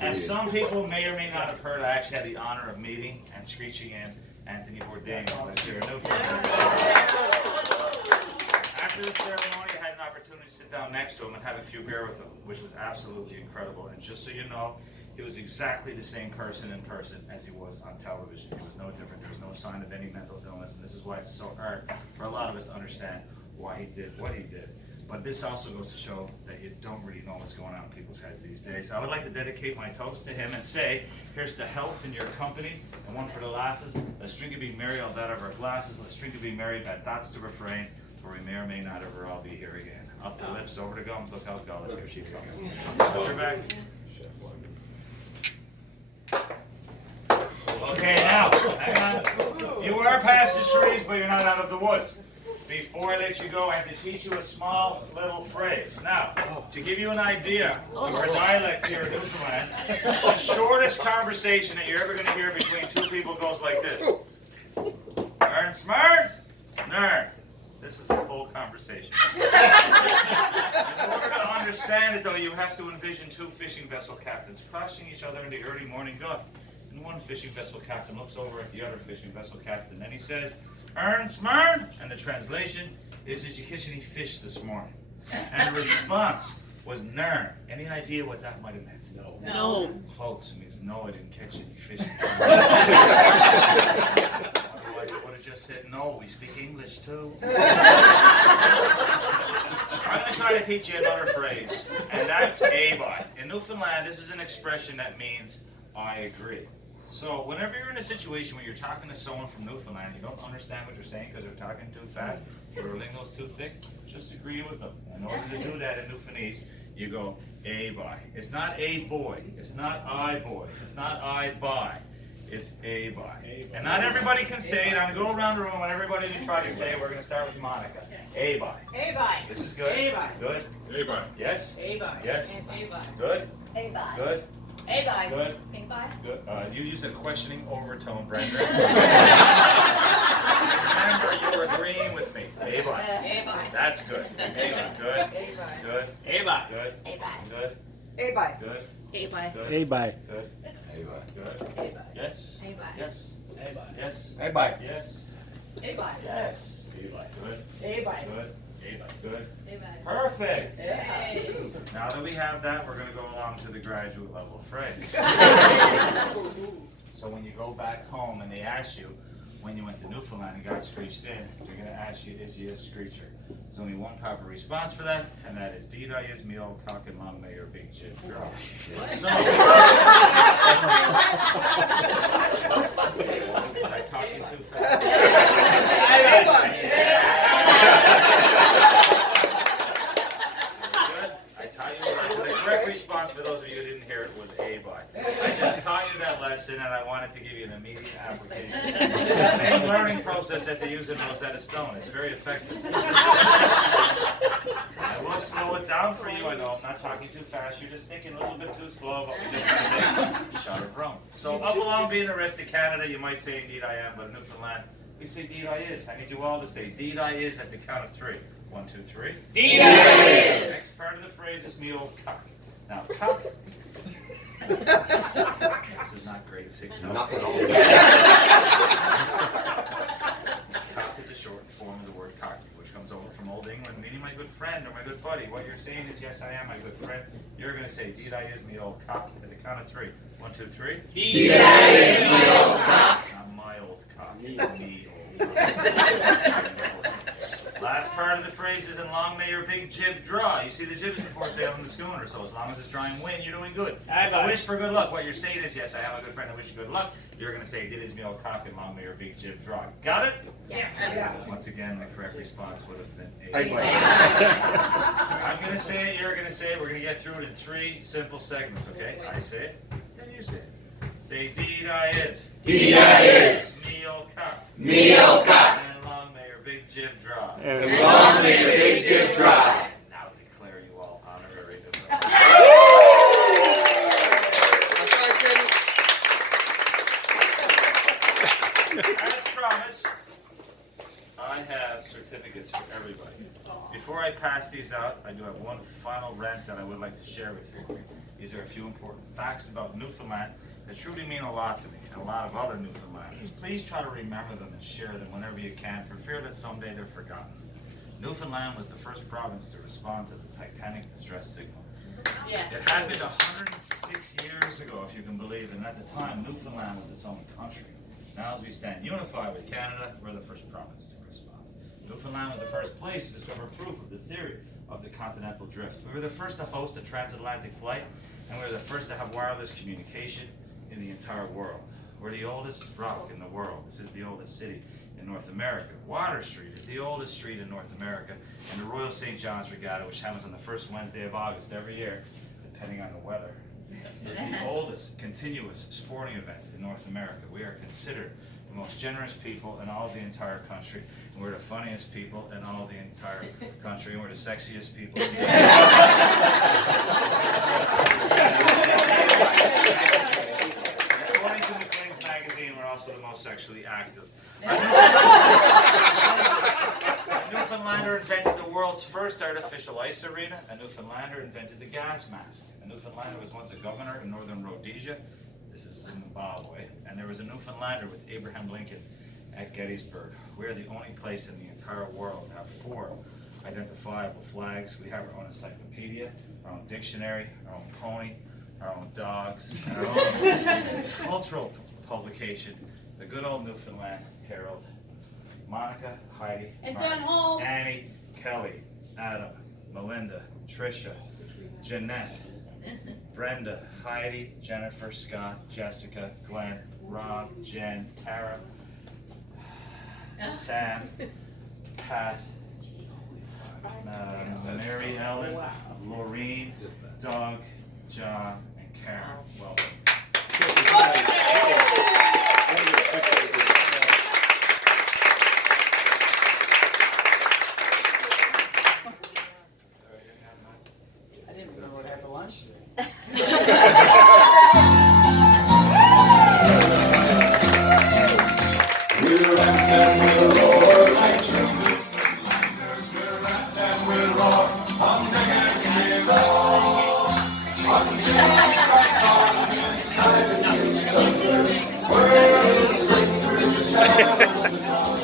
And some people may or may not have heard, I actually had the honor of meeting and Screeching In Anthony Bourdain this year in Newfoundland. After the ceremony, I had an opportunity to sit down next to him and have a few beer with him, which was absolutely incredible. And just so you know, he was exactly the same person in person as he was on television. He was no different. There was no sign of any mental illness, and this is why it's so hard for a lot of us to understand why he did what he did. But this also goes to show that you don't really know what's going on in people's heads these days. I would like to dedicate my toast to him and say, here's to health in your company, and one for the lasses. Let's drink and be merry, all that of our glasses. Let's drink and be merry, but that's the refrain, for we may or may not ever all be here again. Up the lips, over the gums, look how gullet, here she comes. Push her back. Okay, now, hang on. You are past the trees, but you're not out of the woods. Before I let you go, I have to teach you a small little phrase. Now, to give you an idea of our dialect here in Newfoundland, the shortest conversation that you're ever going to hear between two people goes like this. Nern smart? Nern. This is a full conversation. In order to understand it, though, you have to envision two fishing vessel captains crossing each other in the early morning dusk. And one fishing vessel captain looks over at the other fishing vessel captain, and he says, "Earn smart," and the translation is, "Did you catch any fish this morning?" And the response was "Nern." Any idea what that might have meant? No. Close. It means no, I didn't catch any fish. Otherwise, I would have just said, "No, we speak English too." I'm going to try to teach you another phrase, and that's "a-by." In Newfoundland, this is an expression that means "I agree." So whenever you're in a situation where you're talking to someone from Newfoundland, you don't understand what they're saying because they're talking too fast, or their lingo's too thick, just agree with them. In order to do that in Newfoundlandese, you go "a-by." It's not "a boy," it's not "I boy," it's not "I buy," it's "a-by." And not everybody can say it. I'm going to go around the room and everybody to try to say it. We're going to start with Monica. "A-by." A-by. This is good. A-by. Good. A-by. Yes. A-by. Yes. A-by. Good. A-by. Good. A-by. Good. A-by. Good. You use a questioning overtone, Brenda. Remember, you were agreeing with me. A-by. A-by. That's good. A-by. Good. A-by. Good. A-by. Good. A-by. Good. A-by. Good. A-by. Good. A-by. Good. A-by. Good. A-by. Yes. A-by. Yes. A-by. Yes. A-by. Yes. A-by. Yes. A-by. Good. A-by. Good. A-by. Good. A-by. Perfect. Hey. Now that we have that, we're going to go along to the graduate level phrase. So when you go back home and they ask you, when you went to Newfoundland and got screeched in, they're going to ask you, is he a screecher? There's only one proper response for that, and that is, "Deed I is me old cock and long may your big jib drop." So, was I talking too fast? Good. I taught you the correct response for those of you who didn't hear it was "a-by." I just taught you that lesson, and I wanted to give you an immediate application. The same learning process that they use in Rosetta Stone. It's very effective. I will slow it down for you. I know I'm not talking too fast. You're just thinking a little bit too slow, but we just got a shot of rum. So up along being the rest of Canada, you might say "Indeed I am," but in Newfoundland, we say "Deed I is." I need you all to say "Deed I is" at the count of 3. 1, 2, 3. Deed I is. The next part of the phrase is "me old cock." Now, cock. This is not grade 6. No. Nothing Cock is a short form of the word cocky, which comes over from Old England, meaning my good friend or my good buddy. What you're saying is, "Yes, I am my good friend." You're going to say "Deed I is me old cock" at the count of 3. 1, 2, 3. Deed I is me old cock. Not my old cock. It's me old cock. Last part of the phrase is, "and long may your big jib draw." You see, the jib is before sailing the schooner, so as long as it's drawing wind, you're doing good. So wish for good luck. What you're saying is, "Yes, I am a good friend. I wish you good luck." You're going to say, "Did is me old cock, and long may your big jib draw." Got it? Yeah. Once again, the correct response would have been A. A-by. I'm going to say it, you're going to say it. We're going to get through it in 3 simple segments, okay? I say it, then you say it. Say, "Deed I is." Deed I is. Me old cock. Me old cock. And long may your big jib draw. And long may your big jib dry. Now declare you all honorary. As promised, I have certificates for everybody. Before I pass these out, I do have one final rant that I would like to share with you. These are a few important facts about Newfoundland that truly mean a lot to me and a lot of other Newfoundlanders. Please try to remember them and share them whenever you can, for fear that someday they're forgotten. Newfoundland was the first province to respond to the Titanic distress signal. Yes. It happened 106 years ago, if you can believe it, and at the time, Newfoundland was its own country. Now, as we stand unified with Canada, we're the first province to respond. Newfoundland was the first place to discover proof of the theory of the continental drift. We were the first to host a transatlantic flight, and we were the first to have wireless communication in the entire world. We're the oldest rock in the world. This is the oldest city in North America. Water Street is the oldest street in North America, and the Royal St. John's Regatta, which happens on the first Wednesday of August every year, depending on the weather, is the oldest continuous sporting event in North America. We are considered the most generous people in all of the entire country, and we're the funniest people in all of the entire country, and we're the sexiest people in the According to McLean's magazine, we're also the most sexually active. A Newfoundlander invented the world's first artificial ice arena. A Newfoundlander invented the gas mask. A Newfoundlander was once a governor in northern Rhodesia. This is Zimbabwe. And there was a Newfoundlander with Abraham Lincoln at Gettysburg. We are the only place in the entire world to have 4 identifiable flags. We have our own encyclopedia, our own dictionary, our own pony, our own dogs, and our own cultural publication, the good old Newfoundland Herald. Monica, Heidi, And Mark, Don Hall. Annie, Kelly, Adam, Melinda, Tricia, Jeanette, Brenda, Heidi, Jennifer, Scott, Jessica, Glenn, Rob, Jen, Tara, Sam, Pat, Mary Ellen, Laureen, Doug, John, and Karen. Welcome. I didn't remember what I had for lunch today. We're at and we'll roar like true Newfoundlanders. We're at and we'll roar. I'm digging me roar. Until we strike bottom inside the deep suckers. Words ring through the channel of the top.